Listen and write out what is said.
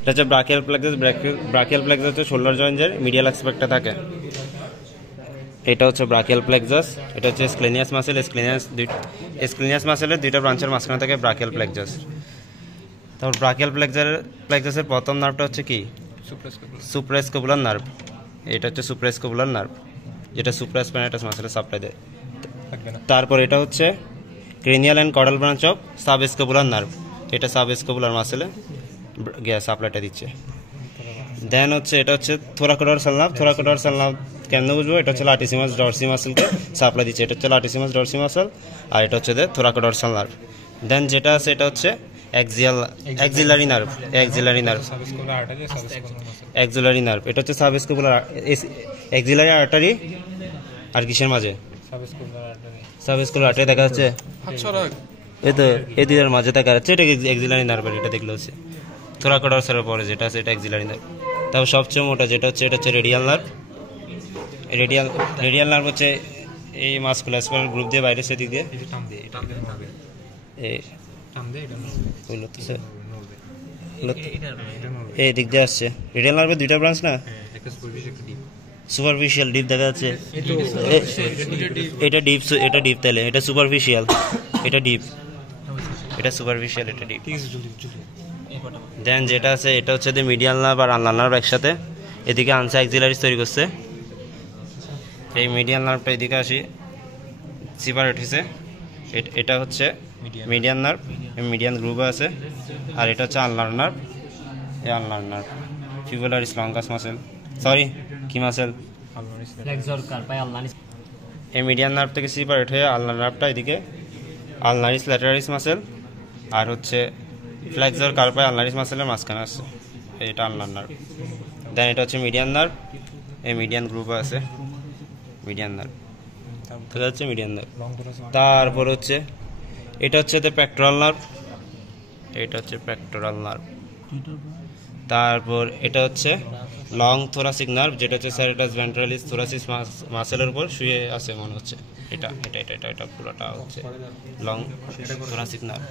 এটা হচ্ছে brachial plexus. Brachial plexus হচ্ছে শোল্ডার জয়েন্টের মিডিয়াল অ্যাসপেক্টে থাকে। এটা হচ্ছে ব্রাকিয়াল প্লেক্সাস। এটা হচ্ছে স্ক্লেনিয়াস মাসেল। স্ক্লেনিয়াস মাসেলের দুইটা ব্রাঞ্চের মাঝখানে থাকে ব্রাকিয়াল প্লেক্সাস। তারপর ব্রাকিয়াল প্লেক্সাসের প্রথম নার্ভটা হচ্ছে কি? সুপ্রাস্কেপুলার নার্ভ। এটা হচ্ছে সুপ্রাস্কেপুলার নার্ভ, যেটা সুপ্রাস্পাইনাটাস মাসেলে সাপ্লাই দেয়। তারপর এটা হচ্ছে cranial and caudal branch of subscapular nerve. এটা সাবস্কেপুলার মাসেলে সাপ্লাইটা দিচ্ছে। দেন হচ্ছে এটা হচ্ছে থোরাকোডরসাল নার্ভ। থোরাকোডরসাল নার্ভ কেমনে বুঝবো? এটা হচ্ছে লাটিসিমাস ডরসি মাসেলকে সাপ্লাই দিচ্ছে। এটা হচ্ছে লাটিসিমাস ডরসি মাসেল, আর এটা হচ্ছে থোরাকোডরসাল নার্ভ। দেন যেটা আছে এটা হচ্ছে অ্যাক্সিলারি নার্ভ। এটা হচ্ছে সাবস্কেপুলার অ্যাক্সিলারি আর্টারি আর কিসের মাঝে? সাবস্কেপুলার আর্টারি দেখা যাচ্ছে, এই তো এই দুইটার মাঝে দেখা যাচ্ছে। এটা অ্যাক্সিলারি নার্ভ, এটা দেখলে হচ্ছে থোরাকোডরসালের পরে যেটা আছে এটা অ্যাক্সিলারি নার্ভ। তারপর সবচেয়ে মোটা যেটা হচ্ছে এটা হচ্ছে রেডিয়াল নার্ভ। রেডিয়াল নার্ভ হচ্ছে এই মাসকুলার গ্রুপ দিয়ে বাইরে সেদিক দিয়ে এই দিক দিয়ে আসছে। রেডিয়াল নার্ভের দুইটা ব্রাঞ্চ না, সুপারফিশিয়াল ডিপ দেখা যাচ্ছে। এটা ডিপ, এটা ডিপ, তাহলে এটা সুপারফিশিয়াল, এটা ডিপ, এটা সুপারফিশিয়াল, এটা ডিপ। দেন যেটা আছে এটা হচ্ছে মিডিয়াল নার্ভ আর আনলার নার্ভ একসাথে এদিকে আনসা অ্যাক্সিলারিস তৈরি করছে। এই মিডিয়াল নার্ভটা এদিকে আসি সিপারেট হয়েছে। এটা হচ্ছে মিডিয়ান নার্ভ, মিডিয়ান গ্রুপে আছে। আর এটা হচ্ছে আনলার নার্ভ। এই আনলার নার্ভ ফিবুলারিস লঙ্গাস মাসেল, সরি কি মাসেল, এই মিডিয়ান নার্ভ থেকে সিপারেট হয়ে আলনার নার্ভটা এদিকে আলনারিস ল্যাটারালিস মাসেল আর হচ্ছে ফ্লেক্সর কার্পাই আলনারিস মাসেলের মাঝখানে আছে। এটা আলনার নার্ভ। দেন এটা হচ্ছে মিডিয়ান নার্ভ, এই মিডিয়ান গ্রুপে আছে মিডিয়ান নার্ভ, ঠিক আছে মিডিয়ান নার্ভ। তারপর হচ্ছে এটা হচ্ছে পেক্টোরাল নার্ভ, এটা হচ্ছে পেক্টোরাল নার্ভ। তারপর এটা হচ্ছে লং থোরাসিক নার্ভ, যেটা হচ্ছে স্যারেটাস ভেন্ট্রালিস থোরাসিস মাসেলের উপর শুয়ে আছে মনে হচ্ছে। এটা এটা এটা এটা পুরোটা হচ্ছে লং থোরাসিক নার্ভ।